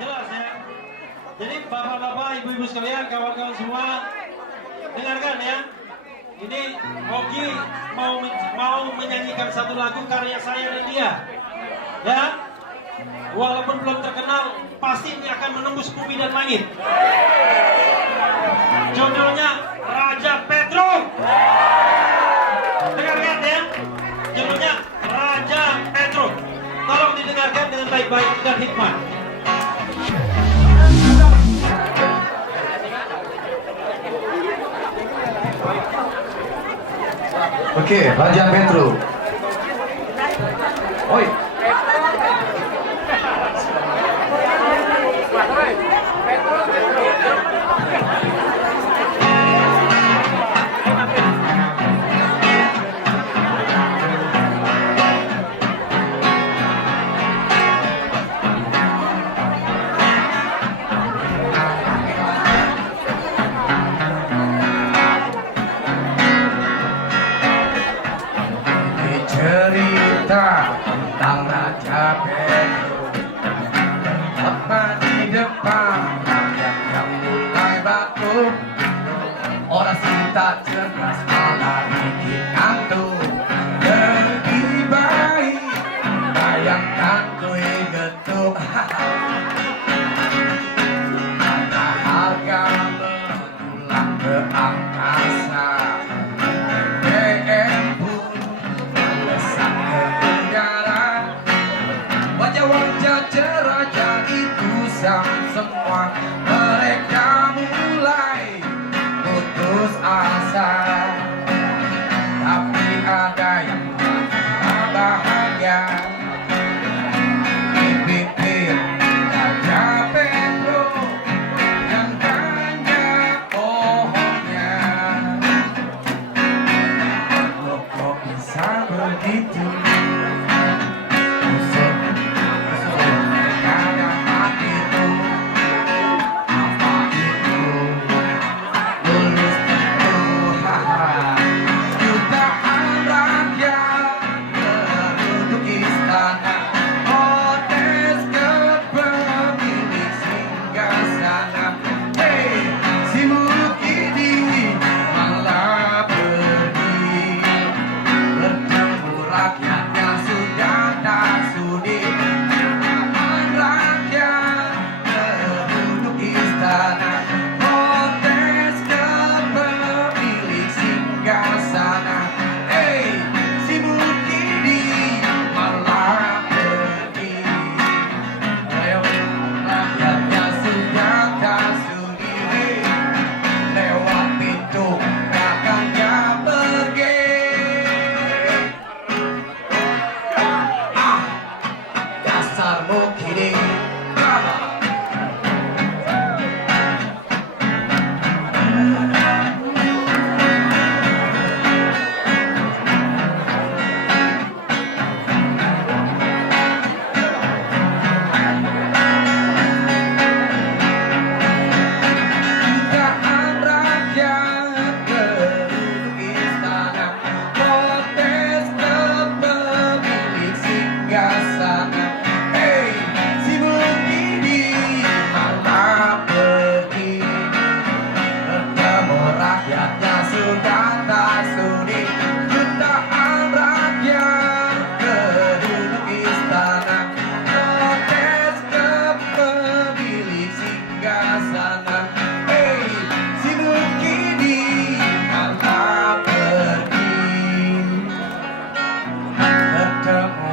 Jelas ya. Jadi bapak-bapak, ibu-ibu sekalian, kawan-kawan semua, dengarkan ya. Ini Ogi mau menyanyikan satu lagu karya saya dan dia. Ya. Walaupun belum terkenal, pasti ini akan menembus bumi dan langit. Judulnya Raja Petro. Dengarkan ya. Judulnya Raja Petro. Tolong didengarkan dengan baik-baik dan hikmat. Oke, Raja Petro. Oi. Cerita tentang Raja Petro, tepat di depan rakyat yang mulai batuk. Orang tak cerdas malah bikin ngantuk. Lebih baik bayangkan kue getuk. Ada harga menjulang ke angkasa. Wajah-wajah cerah jadi kusam semua. Mereka mulai putus asa, tapi ada yang bahagia. Di bibir Raja Petro yang banyak pohonnya. Kok bisa begitu?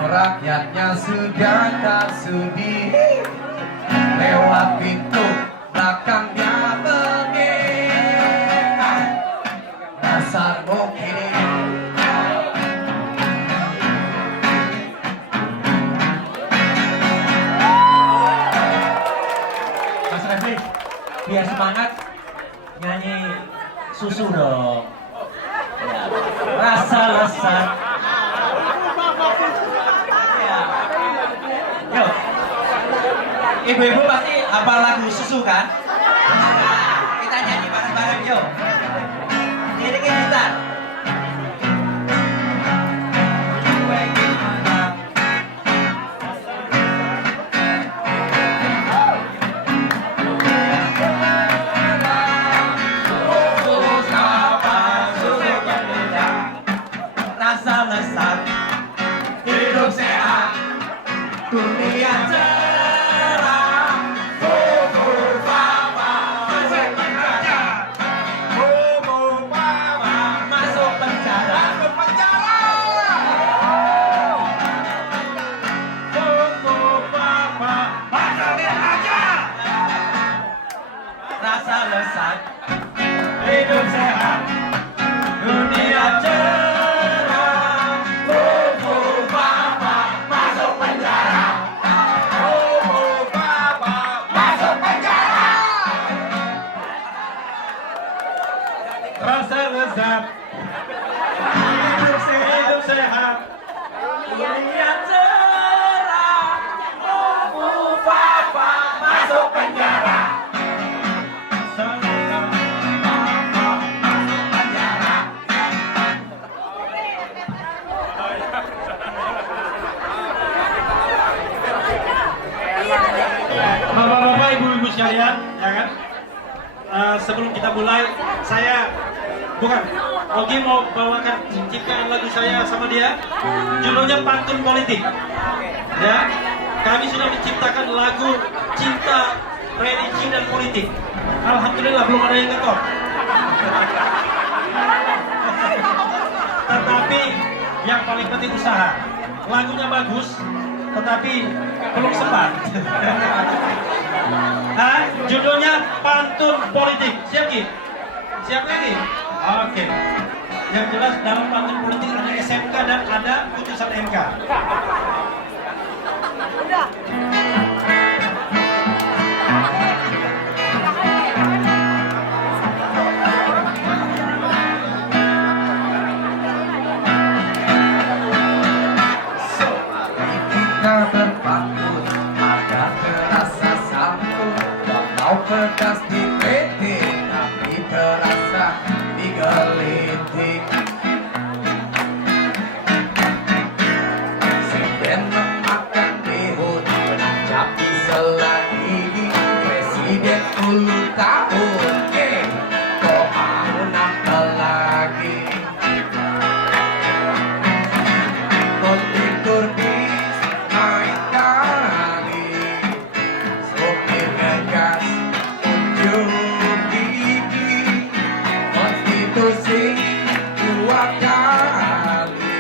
Rakyatnya sudah tak sudi, lewat pintu belakang dia pergi. Dasar mukini. Mas Refli, biar semangat nyanyi susu dong. Ya. Rasa lesat. Yuk, ibu-ibu pasti hafal lagu susu kan? Kita nyanyi bareng-bareng yuk. Iringin gitar. sekalian, ya kan? Sebelum kita mulai, Ogi mau bawakan ciptaan lagu saya sama dia. Judulnya Pantun Politik. Ya, kami sudah menciptakan lagu cinta, religi dan politik. Alhamdulillah belum ada yang ngetop. Tetapi yang paling penting usaha. Lagunya bagus, tetapi belum sempat. Judulnya Pantun Politik. Siap Ki? Siap lagi? Oke. Yang jelas dalam pantun politik ada SMK dan ada putusan MK. Udah. Kita berpantun, ada terasa santun, walau pedas di PT, tapi terasa digelitik. Seben memakan bihun, capi selagi presiden 10 tahun, kok mau nambah lagi? Konditor bis naik kali, sopir ngegas unjuk gigi, konstitusi 2 kali,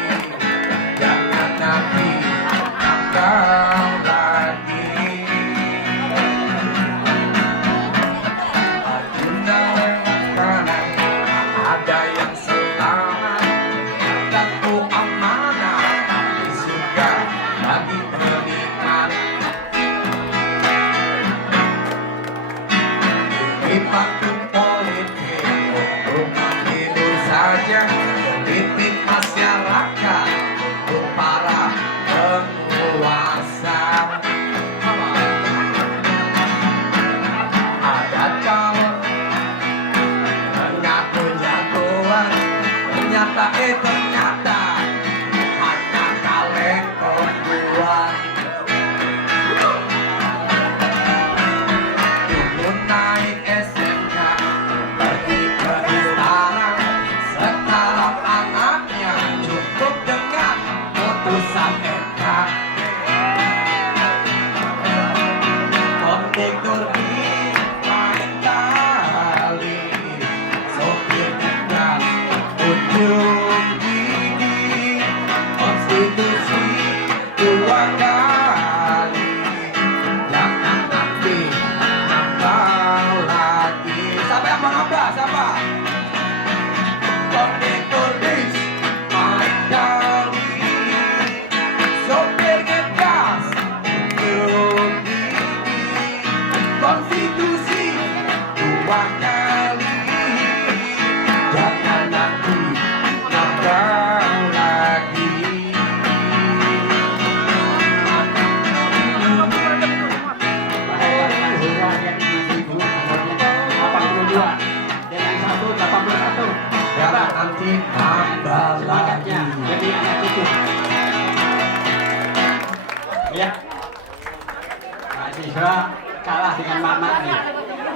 jangan nanti nakal lagi. Aduna lewat kanan, ada yang selamat, tentu amanah, tapi surga bagi penikmat. Di pantun politik, rumah tidur saja, politik masyarakat untuk para penguasa. Ada calon mengaku jagoan, ternyata hanya kaleng kombuan. Dulu naik SMK, pergi ke istana, sekarang anaknya cukup dengan putusan MK. Konditor bis main kali, sopir ngegas unjuk gigi, konstitusi 2 kali, jangan nanti nambah lagi. Siapa yang mau nambah? Siapa? Konditor bis main kali, sopir ngegas unjuk gigi, konstitusi 2 kali, jangan nanti nambah lagi. Jangan nanti nambah lagi. Ya, mahasiswa kalah dengan mama nih.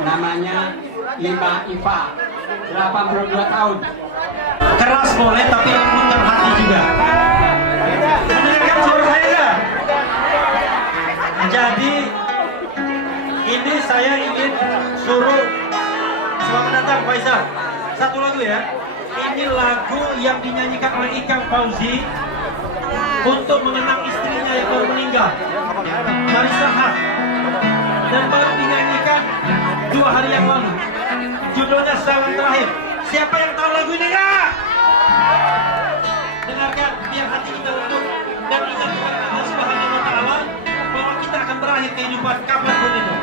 Namanya Ima Iva, 82 tahun. Keras boleh, tapi lembutkan hati juga. Mendengarkan suara saya nggak? Jadi ini saya ingin suruh selamat datang Faisal. Satu lagu ya. Ini lagu yang dinyanyikan oleh Ikang Fauzi untuk mengenang istrinya yang baru meninggal, Marisa Haq, dan baru dinyanyikan 2 hari yang lalu. Judulnya Sawan Terakhir. Siapa yang tahu lagu ini nggak? Dengarkan biar hati kita lembut dan ingat kepada Allah Subhanahu wa Ta'ala bahwa kita akan berakhir kehidupan kapanpun itu.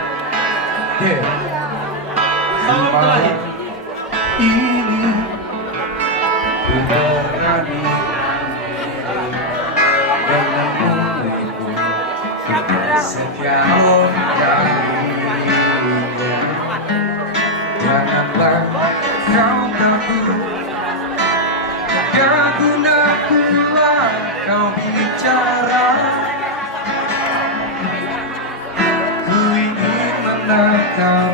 Salam terakhir. Ini berani dengan mulaiku setiap kalinya. Janganlah kau takut, gak guna pula kau bicara. Ku ingin menatap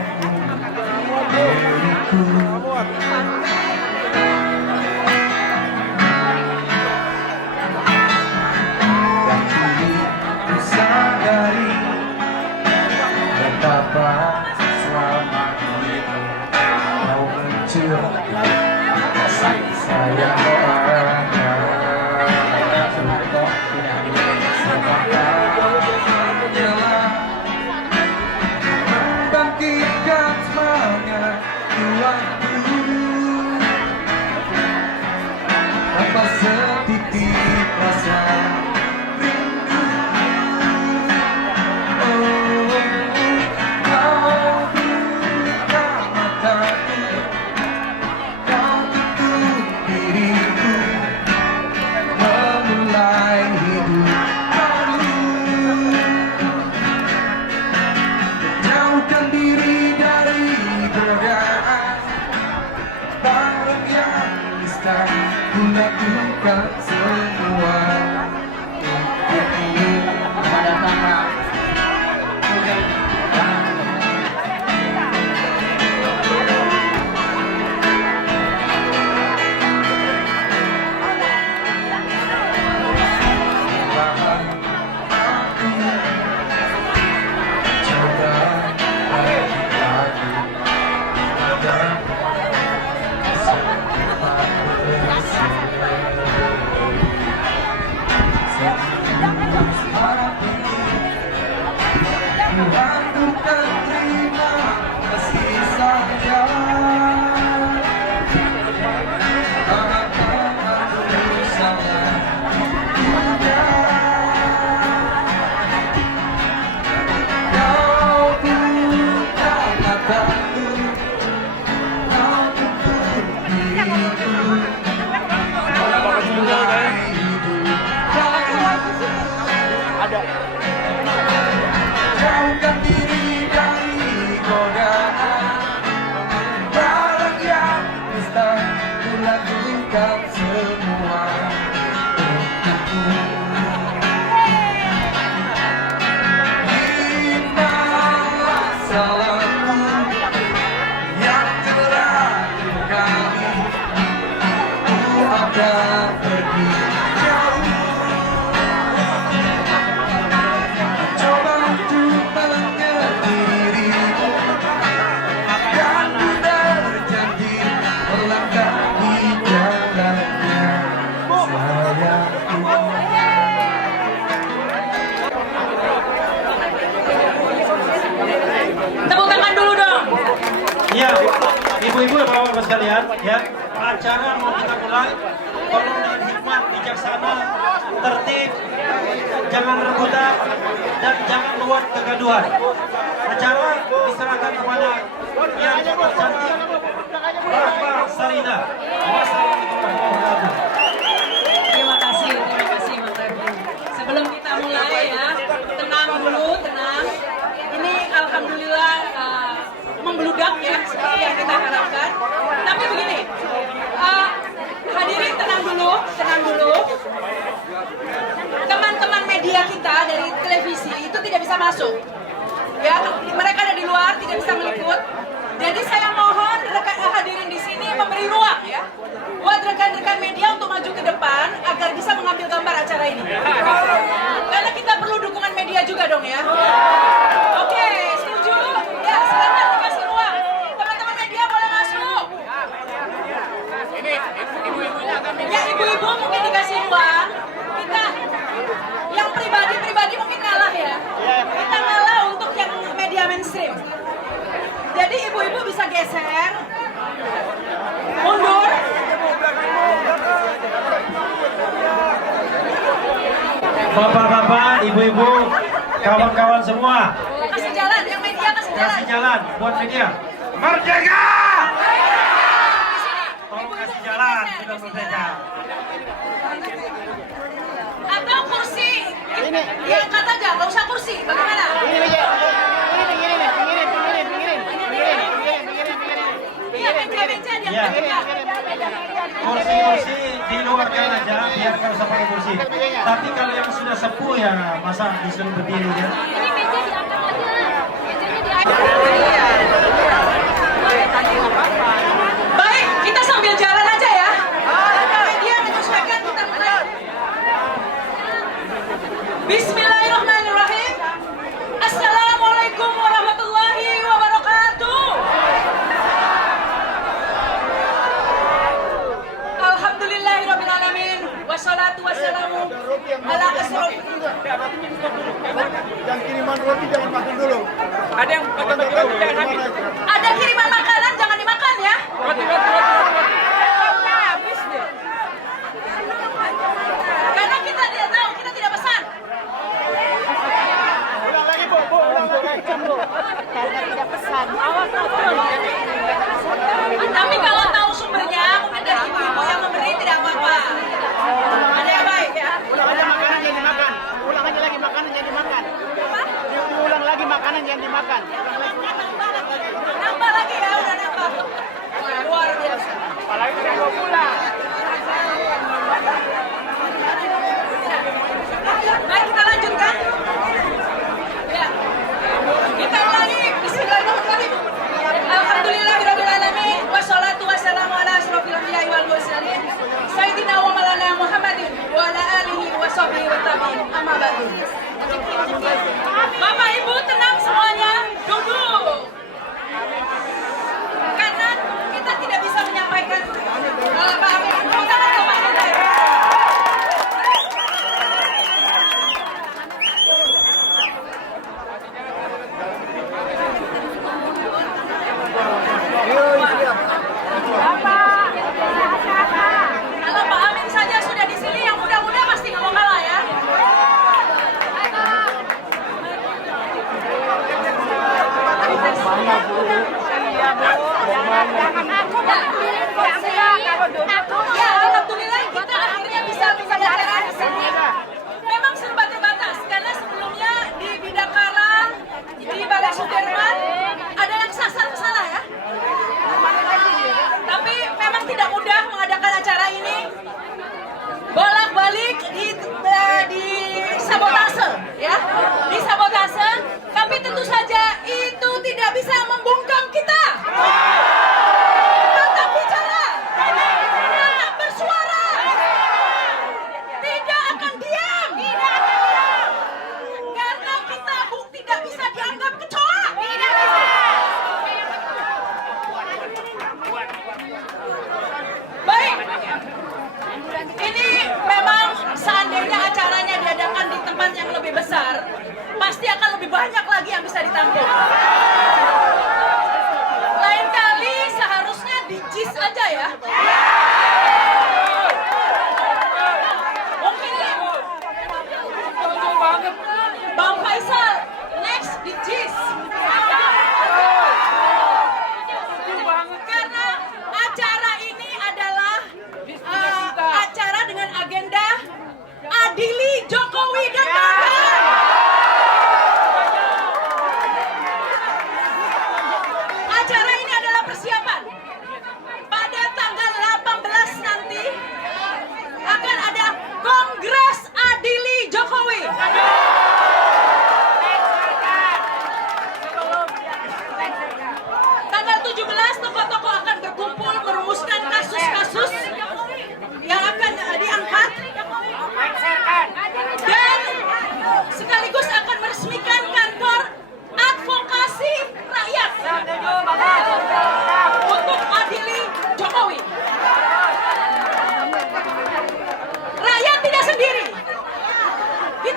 Ibu-ibu dan bapak-bapak sekalian, ya, acara mau kita mulai. Tolong dengan hikmat, bijaksana, tertib, jangan rebutan, dan jangan buat kegaduhan. Acara diserahkan kepada yang tercantik, Bapak Sarina. Wassalamualaikum warahmatullahi wabarakatuh. Terima kasih Mas Refli. Sebelum kita mulai ya, tenang dulu, tenang. Ini alhamdulillah membludak ya, seperti yang kita harapkan. Tapi begini, hadirin tenang dulu, tenang dulu. Teman-teman media kita dari televisi itu tidak bisa masuk. Ya, mereka ada di luar, tidak bisa meliput. Jadi saya mohon hadirin di sini memberi ruang ya buat rekan-rekan media untuk maju ke depan agar bisa mengambil gambar acara ini. Karena kita perlu dukungan media juga dong ya. Oke, setuju? Ya, silakan dikasih ruang. Teman-teman media boleh masuk. Ya, ibu-ibu mungkin dikasih ruang. Kita yang pribadi mungkin ngalah ya. Kita ngalah untuk yang media mainstream. Jadi ibu-ibu bisa geser, mundur. Bapak-bapak, ibu-ibu, kawan-kawan semua, Kasih jalan, yang media kasih jalan. kasih jalan buat media. Merdeka! Tolong kasih jalan, kita merdeka. Atau kursi, diangkat aja, nggak usah kursi. Bagaimana? Iya, meja-meja diangkat juga. Kursi-kursi diluarkan aja, biar nggak usah pakai kursi. Tapi kalau yang sudah sepuh ya, masa disuruh berdiri ya? Ini meja diangkat aja. Mejanya diangkat. Baik, kita sambil jalan aja ya. Media menyesuaikan kita mulai. Bismillahirrahmanirrahim. Assalamualaikum warahmatullahi wabarakatuh. Alhamdulillahirrahmanirrahim. Wassalatu wassalamu ala asrofil. Yang kiriman roti jangan makan dulu. Ada yang bagi-bagi roti jangan habis. Ada kiriman makanan jangan dimakan ya. Roti. Habis deh. Karena kita tidak tahu, kita tidak pesan. Ulang lagi, Bu. Ulang lagi. Tapi kalau tahu sumbernya, mungkin dari ibu-ibu yang memberi tidak apa-apa. Ada yang baik ya. Ulang aja makanan yang dimakan. Ulang aja lagi makanan yang dimakan. Apa? Diulang lagi makanan yang dimakan. Nambah lagi ya, udah nambah. Wah, luar biasa. Apalagi saya mau pulang. Baik, kita lanjutkan. Ya. Kita ulangi. Bismillahirrahmanirrahim. Alhamdulillahirrahmanirrahim. Wassalatu wassalamu ala asrofil anbiya'i wal mursalin. Sayyidina wa maulana Muhammadin wa ala alihi wa sahbihi wa tabi'in. Amma ba'du. Bapak Ibu tenang semuanya. Duduk. Karena kita tidak bisa menyampaikan Pak Amin. Tangan ke Pak Amin. Kalau Pak Amin saja sudah di sini, yang muda-muda pasti nggak mau kalah ya.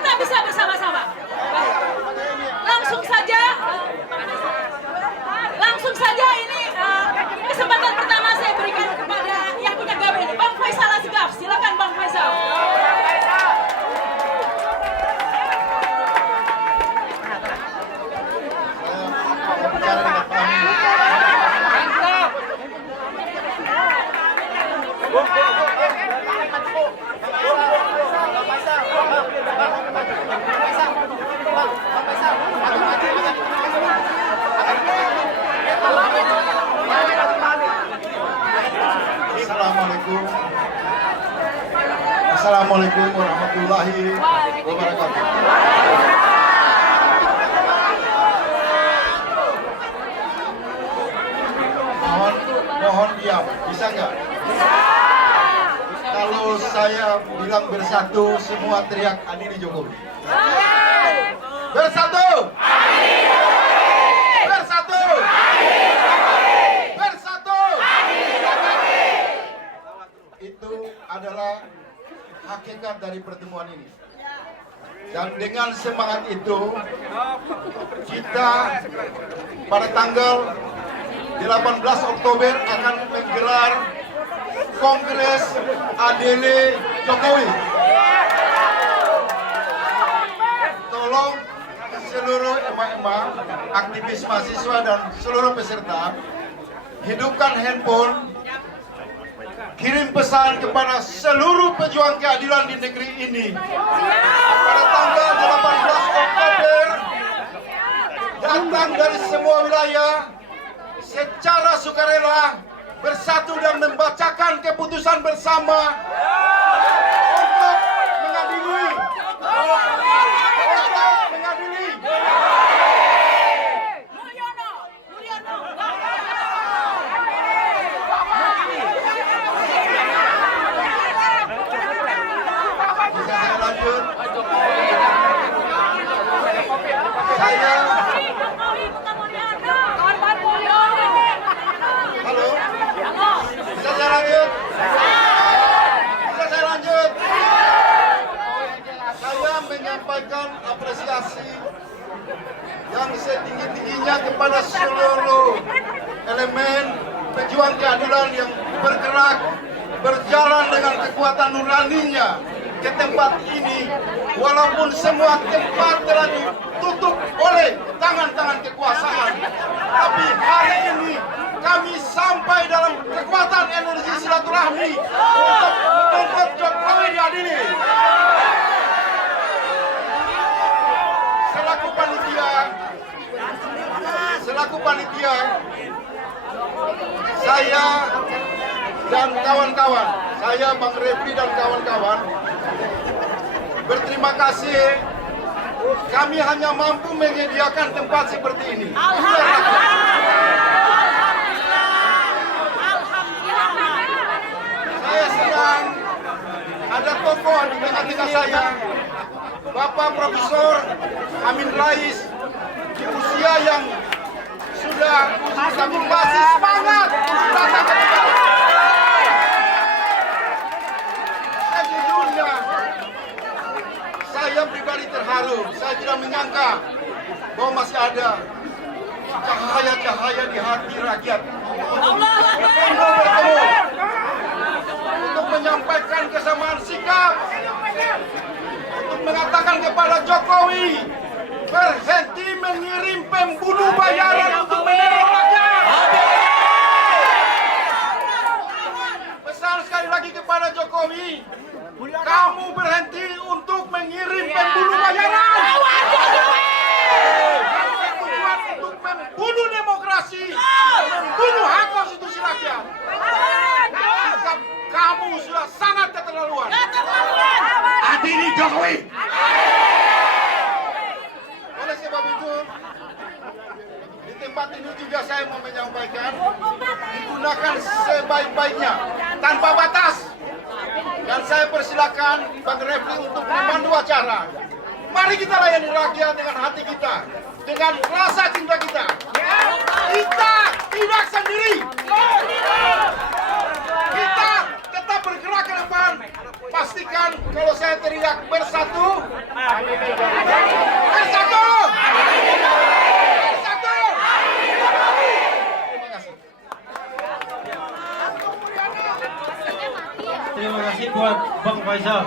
kita bisa bersama-sama. Langsung saja ini kesempatan pertama saya berikan kepada yang punya GAB ini, Bang Faisal Asgaf. Silakan Bang Faisal. Assalamualaikum warahmatullahi wabarakatuh. Mohon diam, bisa nggak? Kalau saya bilang bersatu, semua teriak Adili Jokowi. Bersatu! Bersatu! Bersatu! Itu adalah hakikat dari pertemuan ini. Dan dengan semangat itu, kita pada tanggal 18 Oktober akan menggelar Kongres Adili Jokowi. Tolong seluruh emak-emak, aktivis mahasiswa dan seluruh peserta, hidupkan handphone, kirim pesan kepada seluruh pejuang keadilan di negeri ini. Pada tanggal 18 Oktober, datang dari semua wilayah secara sukarela bersatu dan membacakan keputusan bersama untuk mengadili. Bisa saya lanjut? Halo? Bisa saya lanjut? Bisa saya lanjut? Saya menyampaikan apresiasi yang setinggi-tingginya kepada seluruh elemen pejuang keadilan yang bergerak, berjalan dengan kekuatan nuraninya ke tempat ini, walaupun semua tempat telah ditutup oleh tangan-tangan kekuasaan. Tapi hari ini kami sampai dalam kekuatan energi silaturahmi untuk membuat Jokowi diadili. Selaku panitia, saya dan kawan-kawan, saya Bang Refli dan kawan-kawan, berterima kasih. Kami hanya mampu menyediakan tempat seperti ini. Saya sedang ada tokoh di tengah-tengah saya, Bapak Profesor Amin Rais, di usia yang sudah tapi masih semangat datang ke kita. Sejujurnya, saya pribadi terharu. Saya tidak menyangka bahwa masih ada cahaya-cahaya di hati rakyat untuk bertemu, untuk menyampaikan kesamaan sikap, untuk mengatakan kepada Jokowi, berhenti mengirim pembunuh bayaran untuk meneror rakyat. Pesan sekali lagi kepada Jokowi, kamu berhenti untuk mengirim pembunuh bayaran. Tujuan untuk membunuh demokrasi, membunuh hak konstitusi rakyat. Sikap kamu sudah sangat keterlaluan. Adili Jokowi. Oleh sebab itu, di tempat ini juga saya mau menyampaikan, digunakan sebaik-baiknya, tanpa batas. Dan saya persilakan Bang Refli untuk memandu acara. Mari kita layani rakyat dengan hati kita, dengan rasa cinta kita. Kita tidak sendiri. Kita tetap bergerak ke depan. Pastikan kalau saya teriak bersatu, Faisal.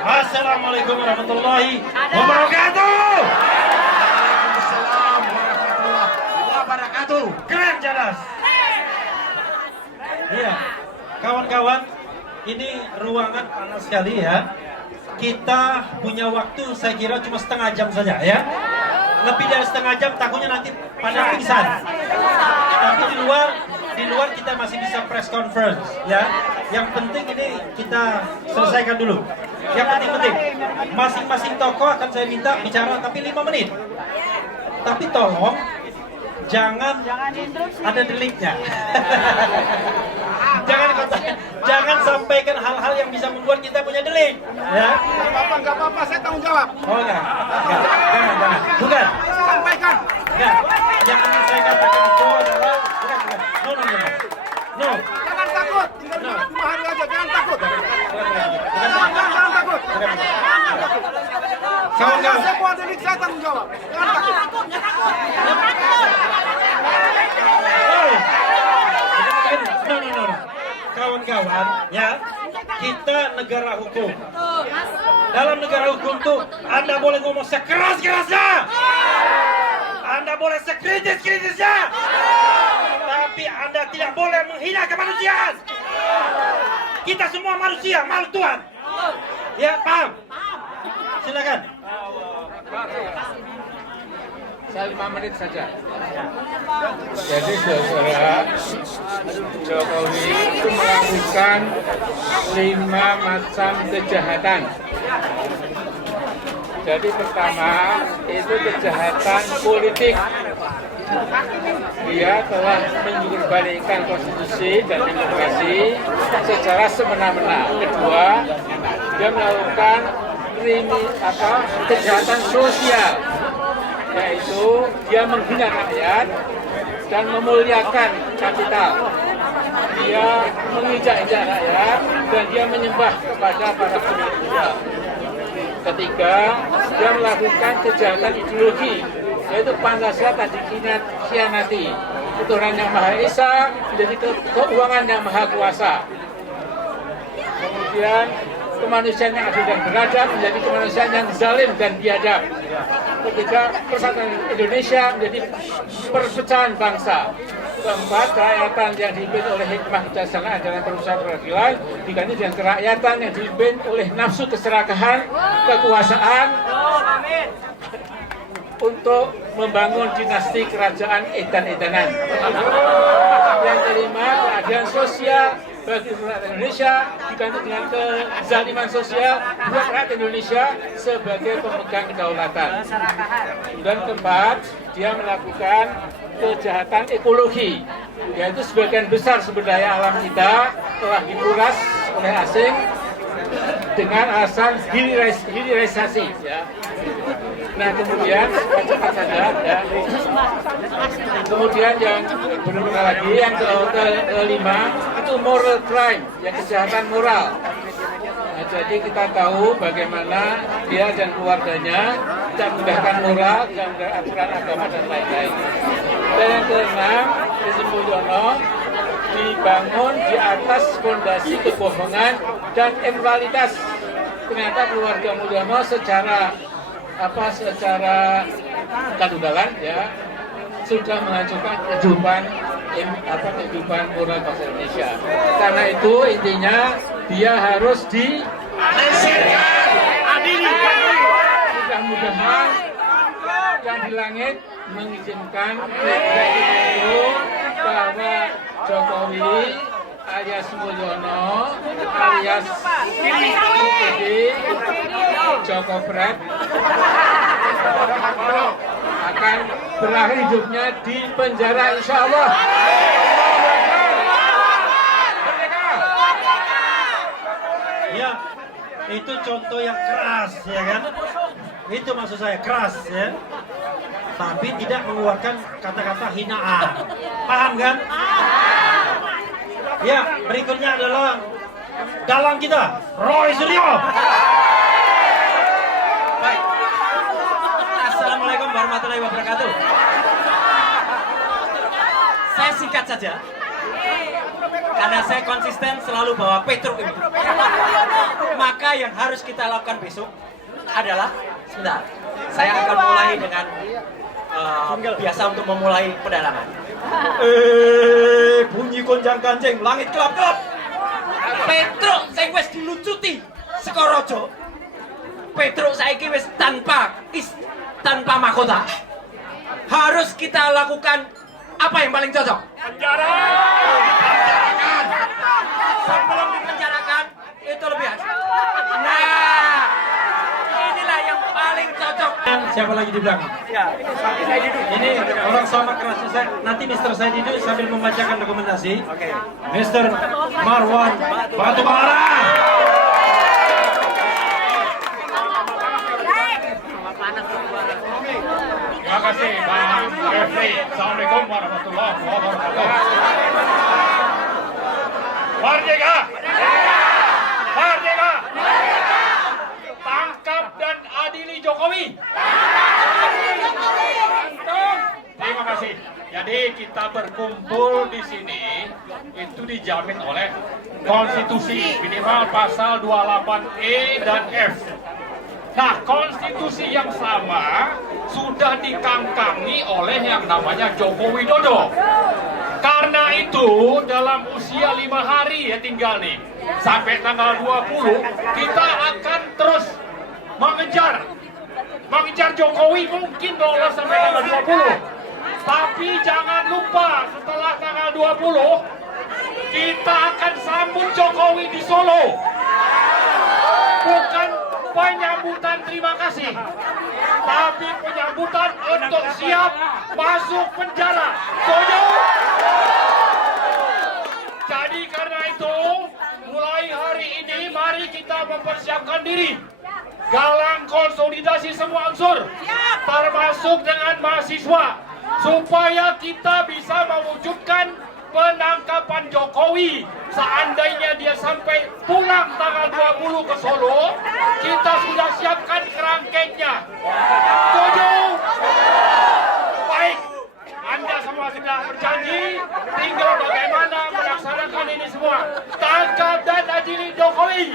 Assalamualaikum warahmatullahi wabarakatuh. Waalaikumsalam warahmatullahi wabarakatuh. Keren jelas. Iya, kawan-kawan, ini ruangan panas sekali ya. Kita punya waktu saya kira cuma setengah jam saja ya. Lebih dari setengah jam takutnya nanti pada pingsan. Tapi di luar kita masih bisa press conference ya. Yang penting ini kita selesaikan dulu. Yang penting masing-masing tokoh akan saya minta bicara tapi 5 menit. Tapi tolong jangan ada deliknya. jangan sampaikan hal-hal yang bisa membuat kita punya delik ya. Nggak apa-apa, saya tanggung jawab. Oh enggak. Jangan. Bukan. Sampaikan. Enggak. Yang ingin saya katakan itu adalah bukan. No. Jangan takut. Tinggal 5 hari aja, jangan takut. Bukan. Jangan takut. Kawan-kawan. Saya buat delik, saya tanggung jawab. Jangan takut. No. Kawan-kawan, ya, kita negara hukum. Dalam negara hukum tuh, Anda boleh ngomong sekeras-kerasnya, Anda boleh sekritis-kritisnya, tapi Anda tidak boleh menghina kemanusiaan. Kita semua manusia, makhluk Tuhan. Ya, paham? Silakan. Saya 5 menit saja. Jadi saudara, Jokowi itu melakukan 5 macam kejahatan. Jadi pertama itu kejahatan politik. Dia telah mengorbankan konstitusi dan demokrasi secara semena-mena. Kedua, dia melakukan kejahatan sosial, yaitu dia menghina rakyat dan memuliakan kapital. Dia menginjak-injak rakyat dan dia menyembah kepada para pemimpin. Ketiga, dia melakukan kejahatan ideologi, yaitu Pancasila tadi dikhianati. Ketuhanan yang Maha Esa menjadi keuangan yang Maha Kuasa. Kemudian kemanusiaan yang adil dan beradab menjadi kemanusiaan yang zalim dan biadab. Ketiga, persatuan Indonesia menjadi perpecahan bangsa. Keempat, kerakyatan yang dipimpin oleh hikmah kebijaksanaan dalam perusahaan peradilan diganti dengan kerakyatan yang dipimpin oleh nafsu keserakahan, kekuasaan untuk membangun dinasti kerajaan edan-edanan. Yang kelima, keadilan sosial bagi rakyat Indonesia diganti dengan kezaliman sosial buat rakyat Indonesia sebagai pemegang kedaulatan. Dan keempat, dia melakukan kejahatan ekologi, yaitu sebagian besar sumber daya alam kita telah dikuras oleh asing dengan alasan hilirisasi. Ya. Nah kemudian cepat saja. Ya. Kemudian yang benar lagi yang kelima itu moral crime, yang kejahatan moral. Nah, jadi kita tahu bagaimana dia dan keluarganya tidak menggunakan moral, tidak menggunakan aturan agama dan lain-lain. Dan yang keenam, Sri Mulyono dibangun di atas fondasi kebohongan dan immoralitas. Ternyata keluarga Mulyono secara kedugalan ya sudah menghancurkan kehidupan moral bangsa Indonesia. Karena itu intinya dia harus diadili. Mudah-mudahan dan di langit mengizinkan itu bahwa Jokowi alias Mulyono alias Joko Pret akan berakhir hidupnya di penjara insya Allah. Ya, itu contoh yang keras ya kan? Itu maksud saya keras ya. Tapi tidak mengeluarkan kata-kata hinaan. Paham kan? Ya, berikutnya adalah dalang kita, Roy Suryo. Baik. Assalamualaikum warahmatullahi wabarakatuh. Saya singkat saja. Karena saya konsisten selalu bawa Petruk ini. Maka yang harus kita lakukan besok adalah, sebentar, saya akan mulai dengan biasa untuk memulai pedalangan. Bunyi gonjang ganjing, langit kelap-kelap. Petruk sing wis dilucuti sekorojo. Petruk saiki wis tanpa mahkota. Harus kita lakukan apa yang paling cocok? Penjarakan. Sebelum dipenjarakan itu lebih asik. Nah, inilah yang paling cocok. Siapa lagi di belakang? Ya, saya duduk. Ini orang sama kerasnya saya. Nanti Mr. saya duduk sambil membacakan rekomendasi. Oke. Mr. Marwan Batubara. Terima kasih Bang Refli. Assalamualaikum warahmatullahi wabarakatuh. Merdeka! Merdeka! Tangkap dan adili Jokowi. Terima kasih. Jadi kita berkumpul di sini itu dijamin oleh konstitusi minimal pasal 28E dan F. Nah, konstitusi yang sama sudah dikangkangi oleh yang namanya Joko Widodo. Karena itu dalam usia 5 hari ya tinggal nih, sampai tanggal 20 kita akan terus mengejar Jokowi, mungkin lolos sampai tanggal 20. Tapi jangan lupa setelah tanggal 20 kita akan sambut Jokowi di Solo. Bukan penyambutan terima kasih, tapi penyambutan untuk siap masuk penjara. Setuju? Jadi karena itu, mulai hari ini mari kita mempersiapkan diri. Galang konsolidasi semua unsur, termasuk dengan mahasiswa, supaya kita bisa mewujudkan penangkapan Jokowi. Seandainya dia sampai pulang tanggal 20 ke Solo, kita sudah siapkan kerangkengnya. Setuju? Baik, Anda semua sudah berjanji, tinggal bagaimana melaksanakan ini semua. Tangkap dan adili Jokowi.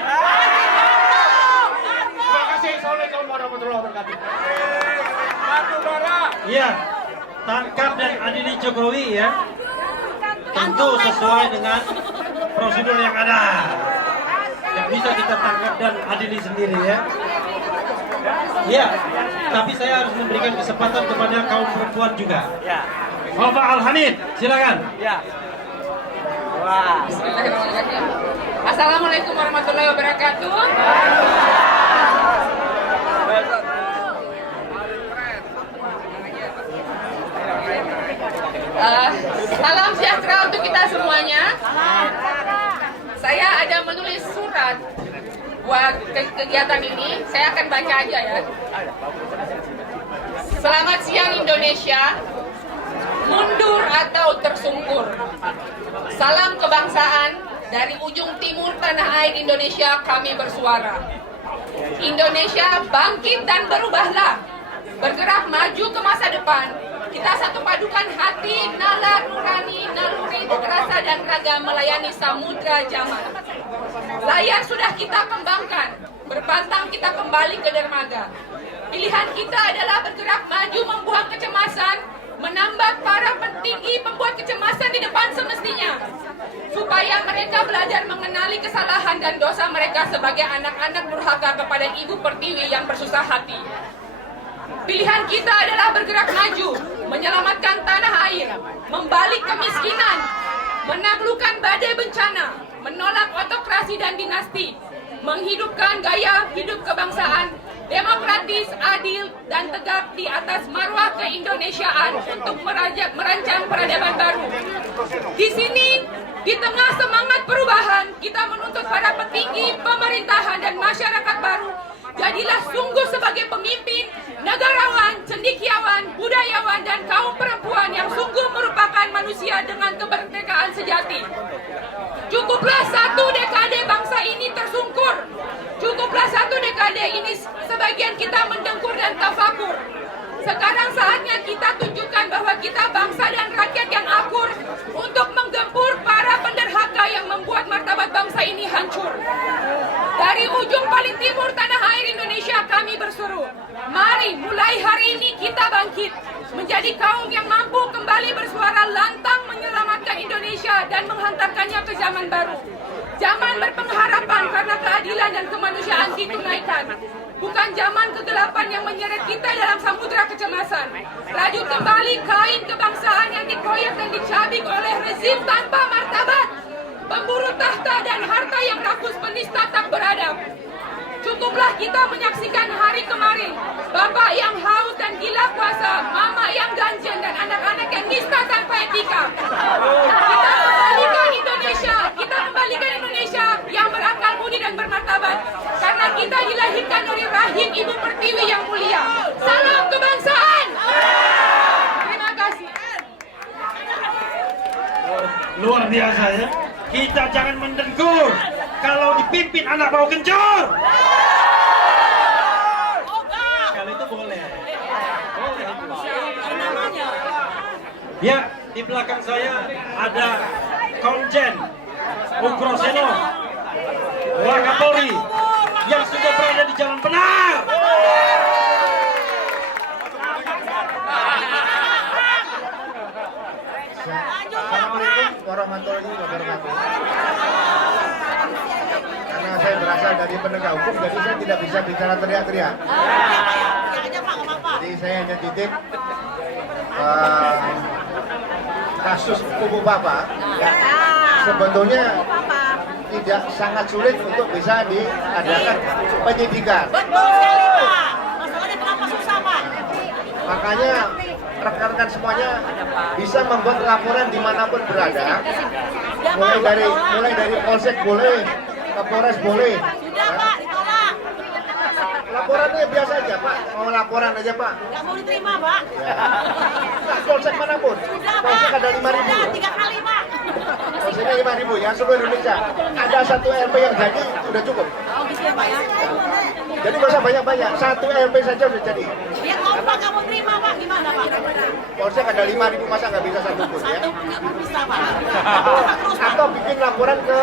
Terima kasih. Assalamualaikum warahmatullahi wabarakatuh. Iya, tangkap dan adili Jokowi ya. Tentu sesuai dengan prosedur yang ada. Yang bisa kita tangkap dan adili sendiri ya. Iya, tapi saya harus memberikan kesempatan kepada kaum perempuan juga. Ya. Bapak Al-Hamid, silakan. Ya. Wah. Assalamualaikum warahmatullahi wabarakatuh. Salam sejahtera untuk kita semuanya. Saya ada menulis surat buat kegiatan ini. Saya akan baca aja ya. Selamat siang Indonesia. Mundur atau tersungkur. Salam kebangsaan dari ujung timur tanah air Indonesia, kami bersuara. Indonesia bangkit dan berubahlah. Bergerak maju ke masa depan. Kita satu padukan hati, nalar, nurani, naluri, rasa dan raga melayani samudra zaman. Layar sudah kita kembangkan, berpantang kita kembali ke dermaga. Pilihan kita adalah bergerak maju membuang kecemasan, menambah para petinggi pembuat kecemasan di depan semestinya. Supaya mereka belajar mengenali kesalahan dan dosa mereka sebagai anak-anak durhaka kepada Ibu Pertiwi yang bersusah hati. Pilihan kita adalah bergerak maju, menyelamatkan tanah air, membalik kemiskinan, menaklukkan badai bencana, menolak autokrasi dan dinasti, menghidupkan gaya hidup kebangsaan, demokratis, adil, dan tegak di atas marwah keindonesiaan untuk merancang peradaban baru. Di sini, di tengah semangat perubahan, kita menuntut para petinggi, pemerintahan, dan masyarakat baru, jadilah sungguh sebagai pemimpin, negarawan, cendekiawan, budayawan, dan kaum perempuan yang sungguh merupakan manusia dengan kemerdekaan sejati. Cukuplah satu dekade bangsa ini tersungkur. Cukuplah satu dekade ini sebagian kita mendengkur dan tafakur. Sekarang saatnya kita tunjukkan bahwa kita bangsa dan rakyat yang akur untuk menggempur para penderhaka yang membuat martabat bangsa ini hancur. Dari ujung paling timur tanah air Indonesia kami berseru, mari mulai hari ini kita bangkit menjadi kaum yang mampu kembali bersuara lantang menyelamatkan Indonesia dan menghantarkannya ke zaman baru. Zaman berpengharapan karena keadilan dan kemanusiaan ditunaikan. Bukan zaman kegelapan yang menyeret kita dalam samudera kecemasan. Rajut kembali kain kebangsaan yang dikoyak dan dicabik oleh rezim tanpa martabat, pemburu tahta dan harta yang rakus, penista tak beradab. Cukuplah kita menyaksikan hari kemarin, bapak yang haus dan gila kuasa, mama yang ganjen dan anak-anak yang nista tanpa etika. Kita kembalikan Indonesia yang berakal budi dan bermartabat, karena kita dilahirkan dari rahim Ibu Pertiwi yang mulia. Salam kebangsaan. Terima kasih. Luar biasa ya. Kita jangan mendengkur kalau dipimpin anak bau kencur. Kalau itu boleh. Boleh itu. Ya, di belakang saya ada Komjen Ugroseno Wakapolri yang sudah berada di jalan benar. Assalamualaikum warahmatullahi wabarakatuh. Karena saya berasal dari penegak hukum, jadi saya tidak bisa bicara teriak-teriak. Jadi saya hanya titip kasus Kubu Bapak. Sebetulnya tidak sangat sulit untuk bisa diadakan penyidikan. Betul sekali Pak. Masalahnya kenapa susah Pak? Makanya rekan-rekan semuanya bisa membuat laporan dimanapun berada. Mulai dari polsek boleh, ke Polres boleh. Sudah Pak, ditolak. Laporannya biasa aja Pak, mau laporan aja Pak. Nggak mau diterima Pak. Nah, polsek manapun, Sudah Pak. polsek ada 5.000. Sudah 3 kali Pak. Polseknya 5.000 ya, seluruh Indonesia. Ada 1 LP yang jadi, sudah cukup. Oh gitu ya Pak ya. Jadi nggak usah banyak-banyak, 1 LP saja sudah jadi. Ya kompak nggak mau terima Pak, gimana Pak? Polsek ada 5.000, masa nggak bisa 1 pun ya. Satu pun nggak bisa Pak. Atau bikin laporan ke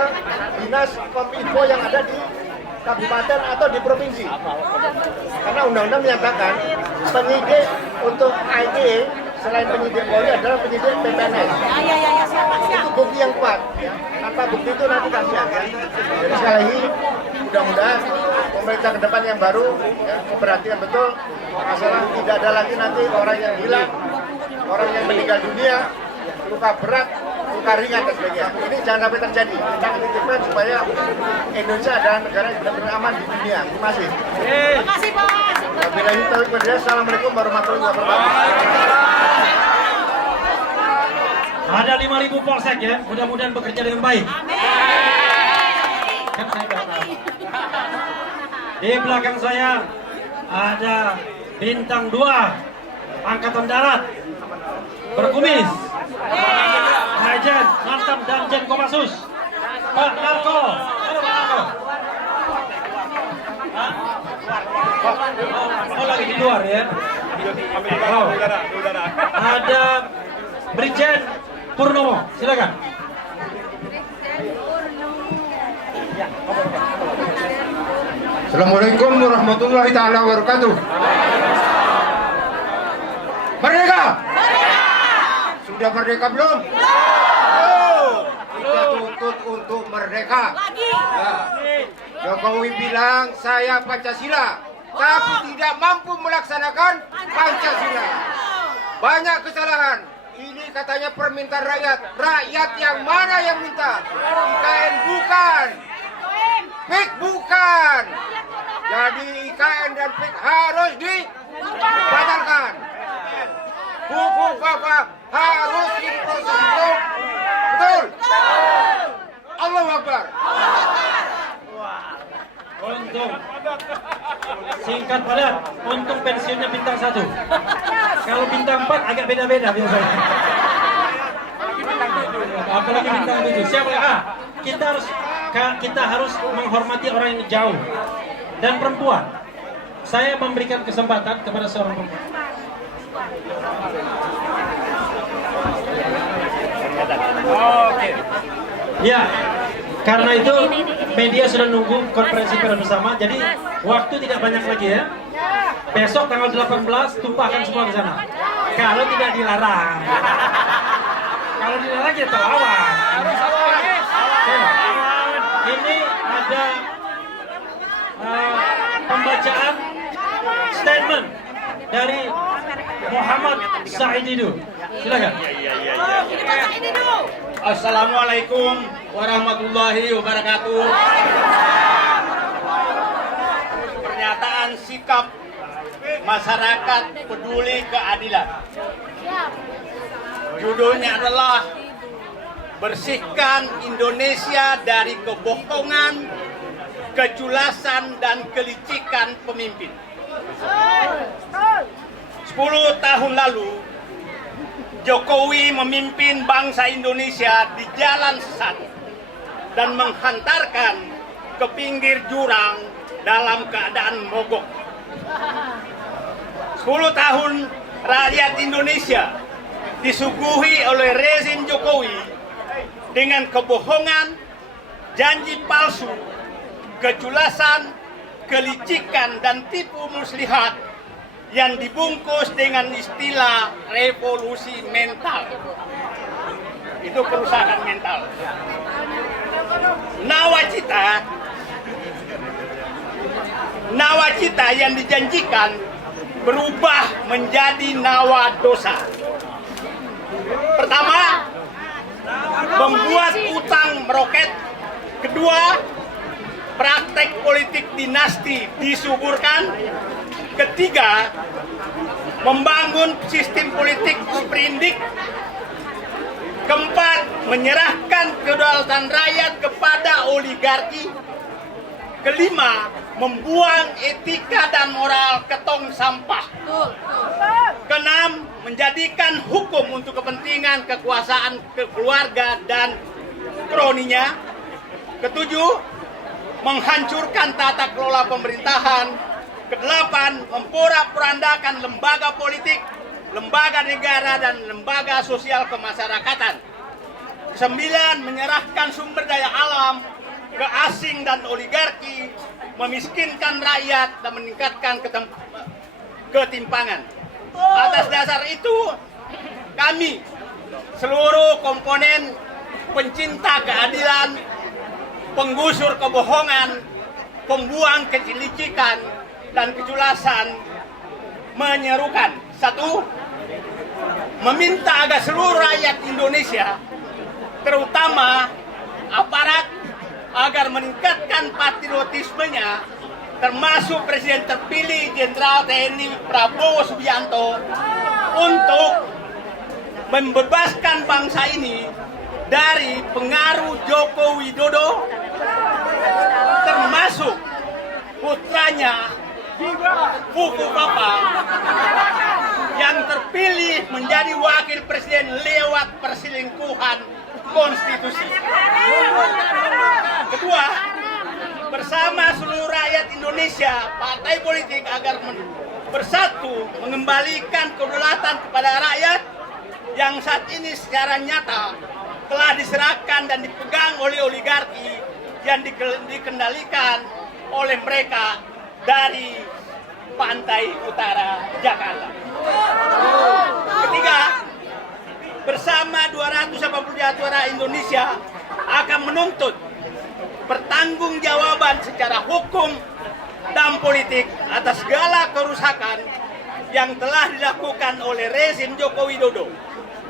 dinas kominfo yang ada di kabupaten atau di provinsi. Karena undang-undang menyatakan penyidik untuk IT selain penyidik Polri adalah penyidik PPNS. Ya siapa siap. Itu bukti yang kuat. Ya. Tanpa bukti itu nanti kasihan. Ya. Jadi sekali lagi mudah-mudahan pemerintah ke depan yang baru ya, memperhatikan betul masalah tidak ada lagi nanti orang yang hilang, orang yang meninggal dunia, luka berat, luka ringan dan sebagainya. Ini jangan sampai terjadi. Kita titipkan supaya Indonesia adalah negara yang benar-benar aman di dunia. Terima kasih. Terima kasih Pak. Wabillahi taufiq wal hidayah. Assalamualaikum warahmatullahi wabarakatuh. Ada 5.000 polsek ya, mudah-mudahan bekerja dengan baik. Kan saya berharap. Di belakang saya ada bintang 2 Angkatan Darat berkumis, Majen mantan Danjen Kopassus Pak Narko. Ada Pak Narko. Oh lagi di luar ya. Oh. Ada Brigjen Purnomo, silakan. Assalamualaikum warahmatullahi taala wabarakatuh. Merdeka! Sudah merdeka belum? Kita tuntut untuk merdeka. Lagi. Ya. Jokowi bilang saya Pancasila, tapi tidak mampu melaksanakan Pancasila. Banyak kesalahan. Ini katanya permintaan rakyat. Rakyat yang mana yang minta? IKN bukan. PIK bukan. Jadi IKN dan PIK harus dibatalkan. Buku Bapak harus diproses hukum. Betul? Allahu Akbar. Untung singkat padat, untung pensiunnya bintang 1. Kalau bintang 4 agak beda-beda biasanya. Apalagi bintang 7. Siapa? Kita harus menghormati orang yang jauh dan perempuan. Saya memberikan kesempatan kepada seorang perempuan. Ya, karena itu media sudah nunggu konferensi pers bersama, jadi waktu tidak banyak lagi ya. Besok tanggal 18 tumpahkan semua ke sana. Kalau tidak dilarang. Kalau dilarang kita lawan. Ini ada pembacaan statement dari Muhammad Said Didu. Silakan. Assalamualaikum warahmatullahi wabarakatuh. Pernyataan sikap masyarakat peduli keadilan. Judulnya adalah bersihkan Indonesia dari kebohongan, keculasan dan kelicikan pemimpin. 10 tahun lalu Jokowi memimpin bangsa Indonesia di jalan sesat dan menghantarkan ke pinggir jurang dalam keadaan mogok. 10 tahun rakyat Indonesia disuguhi oleh rezim Jokowi dengan kebohongan, janji palsu, keculasan, kelicikan dan tipu muslihat yang dibungkus dengan istilah revolusi mental. Itu kerusakan mental. Nawacita yang dijanjikan berubah menjadi nawa dosa. Pertama, membuat utang meroket. Kedua, praktek politik dinasti disuburkan. Ketiga, membangun sistem politik sprindik. Keempat, menyerahkan kedaulatan rakyat kepada oligarki. Kelima, membuang etika dan moral ke tong sampah. Keenam, menjadikan hukum untuk kepentingan kekuasaan keluarga dan kroninya. Ketujuh, menghancurkan tata kelola pemerintahan. Kedelapan, memporak-porandakan lembaga politik, lembaga negara, dan lembaga sosial kemasyarakatan. Kesembilan, menyerahkan sumber daya alam ke asing dan oligarki, memiskinkan rakyat, dan meningkatkan ketimpangan. Atas dasar itu, kami, seluruh komponen pencinta keadilan, penggusur kebohongan, pembuang kelicikan, dan keculasan menyerukan. Satu, meminta agar seluruh rakyat Indonesia, terutama aparat, agar meningkatkan patriotismenya, termasuk Presiden terpilih Jenderal TNI Prabowo Subianto, untuk membebaskan bangsa ini dari pengaruh Joko Widodo, termasuk putranya Fuku Papa yang terpilih menjadi wakil presiden lewat perselingkuhan konstitusi. Kedua, bersama seluruh rakyat Indonesia, partai politik agar bersatu mengembalikan kedaulatan kepada rakyat yang saat ini secara nyata telah diserahkan dan dipegang oleh oligarki yang dikendalikan oleh mereka dari pantai utara Jakarta. Ketiga, bersama 280 diaspora Indonesia akan menuntut pertanggungjawaban secara hukum dan politik atas segala kerusakan yang telah dilakukan oleh rezim Joko Widodo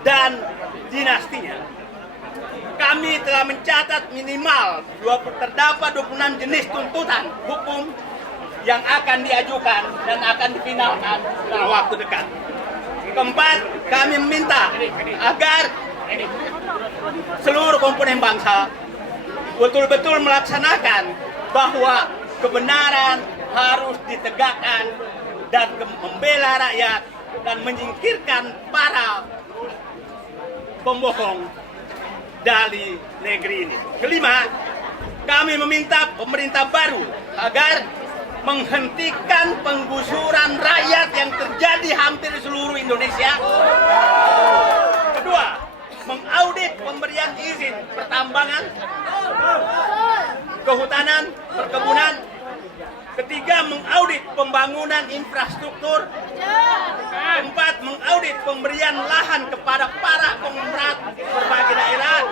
dan dinastinya. Kami telah mencatat minimal terdapat 26 jenis tuntutan hukum yang akan diajukan dan akan difinalkan dalam waktu dekat. Keempat, kami meminta agar seluruh komponen bangsa betul-betul melaksanakan bahwa kebenaran harus ditegakkan dan membela rakyat dan menyingkirkan para pembohong dari negeri ini. Kelima, kami meminta pemerintah baru agar menghentikan penggusuran rakyat yang terjadi hampir seluruh Indonesia. Kedua, mengaudit pemberian izin pertambangan, kehutanan, perkebunan. Ketiga, mengaudit pembangunan infrastruktur. Keempat, mengaudit pemberian lahan kepada para konglomerat berbagai daerah.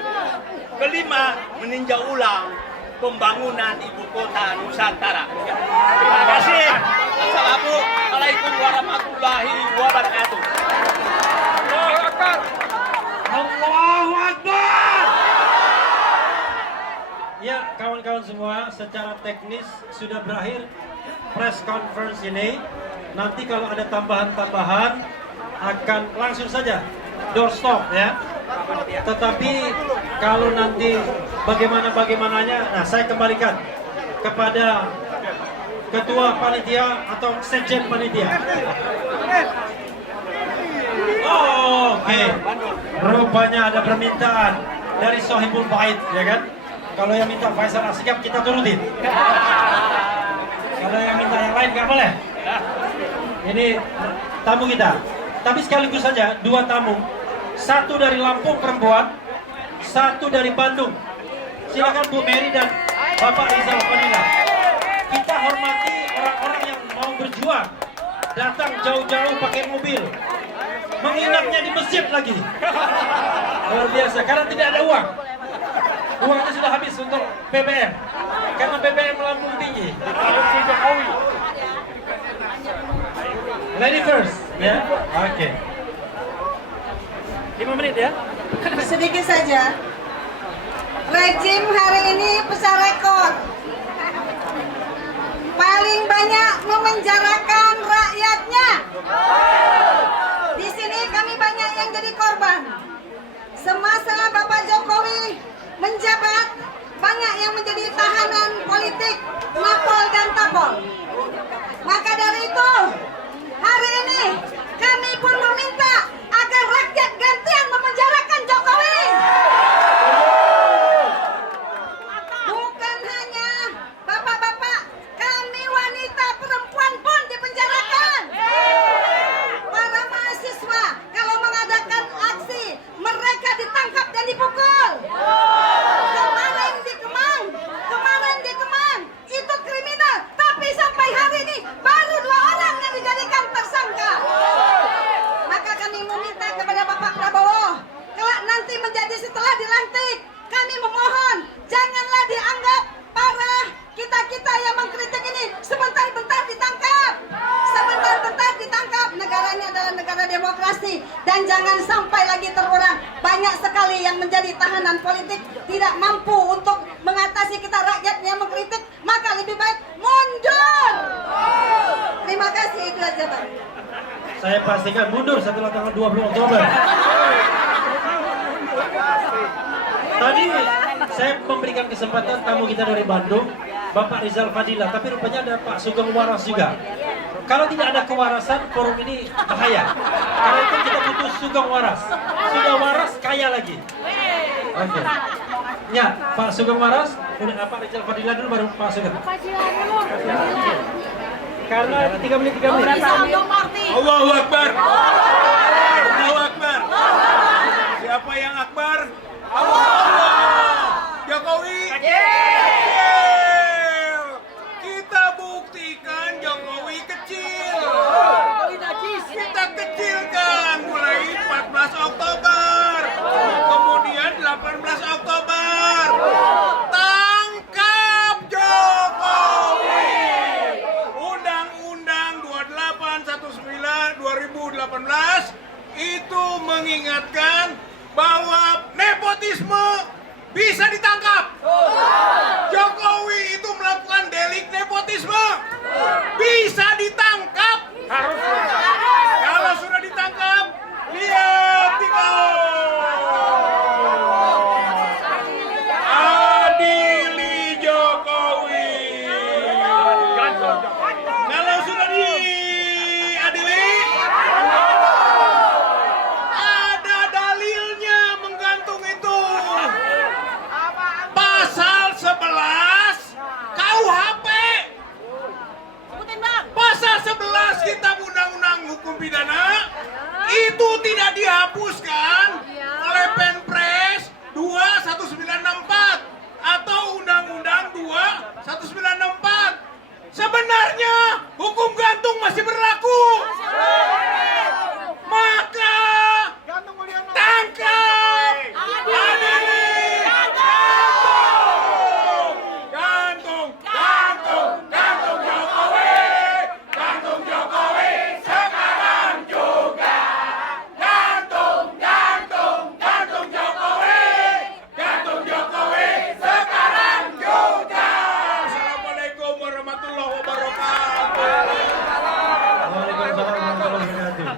Kelima, meninjau ulang pembangunan ibu kota Nusantara. Terima kasih. Assalamualaikum warahmatullahi wabarakatuh. Allahu Akbar. Ya, kawan-kawan semua, secara teknis sudah berakhir press conference ini. Nanti kalau ada tambahan-tambahan akan langsung saja doorstop ya. Tetapi kalau nanti bagaimananya, nah saya kembalikan kepada ketua panitia atau sekjen panitia. Oh, oke. Rupanya ada permintaan dari Sohibul Bait, ya kan? Kalau yang minta Faisal Asgaf kita turutin. Kalau yang minta yang lain nggak boleh. Ini tamu kita. Tapi sekaligus saja dua tamu. Satu dari Lampung perempuan, satu dari Bandung. Silakan Bu Mary dan Bapak Rizal Fadila. Kita hormati orang-orang yang mau berjuang, datang jauh-jauh pakai mobil, menginapnya di masjid lagi. Luar biasa, karena tidak ada uang. Uangnya sudah habis untuk BBM, karena BBM melambung tinggi. Lady first, ya, oke. 5 menit ya. Sedikit saja. Rejim hari ini pecah rekor. Paling banyak memenjarakan rakyatnya. Di sini kami banyak yang jadi korban. Semasa Bapak Jokowi menjabat, banyak yang menjadi tahanan politik, napol dan tapol. Maka dari itu, hari ini kami pun meminta agar rakyat gantian memenjarakan Jokowi. Bukan hanya bapak-bapak, kami wanita perempuan pun dipenjarakan. Para mahasiswa kalau mengadakan aksi, mereka ditangkap dan dipukul. Kemarin di Kemang, itu kriminal. Tapi sampai hari ini baru 2 orang yang dijadikan tersangka. Maka kami meminta kepada Bapak Prabowo, kelak nanti menjadi setelah dilantik, kami memohon janganlah dianggap para kita yang mengkritik ini sebentar-bentar ditangkap. Sebentar-bentar ditangkap. Negara ini adalah negara demokrasi dan jangan sampai lagi terulang. Banyak sekali yang menjadi tahanan politik tidak mampu untuk mengatasi kita rakyat yang mengkritik, maka lebih baik mundur. Terima kasih, itu aja Pak. Saya pastikan mundur setelah tanggal 20 Oktober. Tadi saya memberikan kesempatan tamu kita dari Bandung, Bapak Rizal Fadila, tapi rupanya ada Pak Sugeng Waras juga. Kalau tidak ada kewarasan, forum ini bahaya. Karena itu kita butuh Sugeng Waras. Sugeng Waras kaya lagi. Oke. Ya, Pak Sugeng Waras, kemudian Pak Rizal Fadila dulu, baru Pak Sugeng. Karena 3 menit. Allahu Akbar. Allahu Akbar. Siapa yang akbar? Allah. Jokowi. Kecil. Kita buktikan Jokowi kecil. Kita kecilkan mulai 14 Oktober. Kemudian 18 Oktober. Tangkap Jokowi. Undang-Undang 28/19/2018 itu mengingatkan bahwa nepotisme bisa ditangkap. Jokowi itu melakukan delik nepotisme, bisa ditangkap. Kalau sudah ditangkap, lihat adili Jokowi. Kalau sudah diadili, ada dalilnya menggantung itu. Pasal 11 KUHP. Pasal 11 Kitab Undang-Undang masih berlaku. Maka tangkap, adili, gantung Jokowi sekarang juga. Gantung Jokowi sekarang juga. Assalamualaikum warahmatullahi wabarakatuh. Waalaikumsalam warahmatullahi wabarakatuh.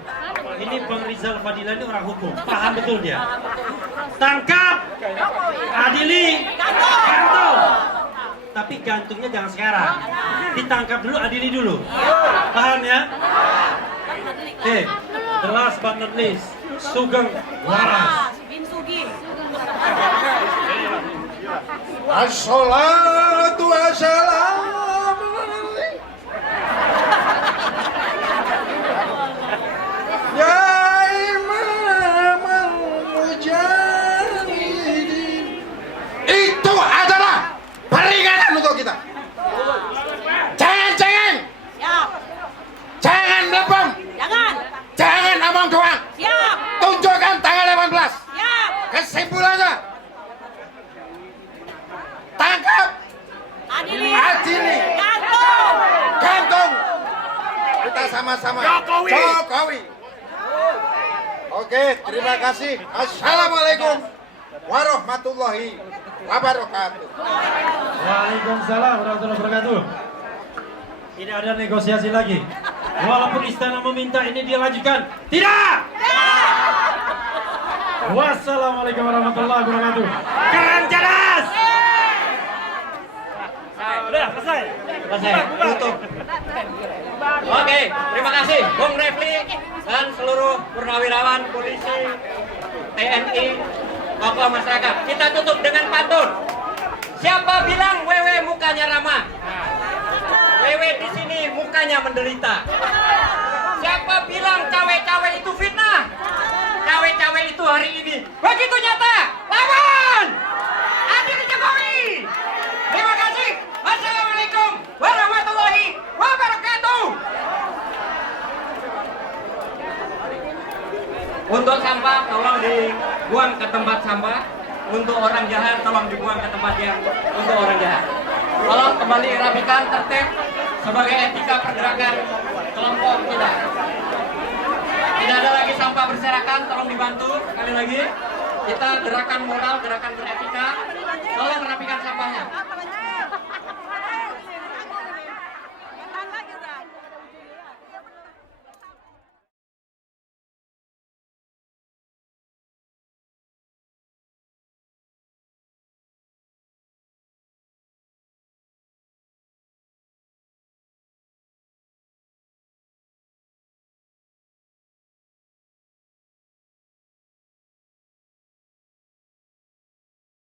Ini Bang Rizal Fadila ini orang hukum, paham betul dia. Tangkap, adili, gantung. Tapi gantungnya jangan sekarang. Ditangkap dulu, adili dulu. Paham ya? Oke, the last but not least, Sugeng Waras. Assalatu wassalamu ya Imam al-Mujahidin. Itu adalah peringatan untuk kita. Jangan melempem. Jangan omong doang. Tunjukkan tanggal 18. Kesimpulannya, tangkap, adili, gantung. Kita sama-sama Jokowi. Oke, terima kasih. Assalamualaikum warahmatullahi wabarakatuh. Waalaikumsalam warahmatullahi wabarakatuh. Ini ada negosiasi lagi. Walaupun istana meminta ini dia lanjutkan. Tidak! Wassalamualaikum warahmatullahi wabarakatuh. Keren cerdas! Udah, selesai. Tutup. Oke, terima kasih Bung Refli dan seluruh purnawirawan polisi, TNI, tokoh masyarakat. Kita tutup dengan pantun. Siapa bilang Wewe mukanya ramah? Wewe di sini mukanya menderita. Siapa bilang cawe-cawe itu fitnah? Cawe-cawe itu hari ini begitu nyata. Lawan! Adili Jokowi. Terima kasih. Wassalamualaikum warahmatullahi wabarakatuh. Untuk sampah tolong dibuang ke tempat sampah. Untuk orang jahat tolong dibuang ke tempat yang untuk orang jahat. Tolong kembali rapikan tertib sebagai etika pergerakan kelompok kita. Tidak ada lagi sampah berserakan, tolong dibantu sekali lagi. Kita gerakan moral, gerakan beretika. Tolong rapikan sampahnya.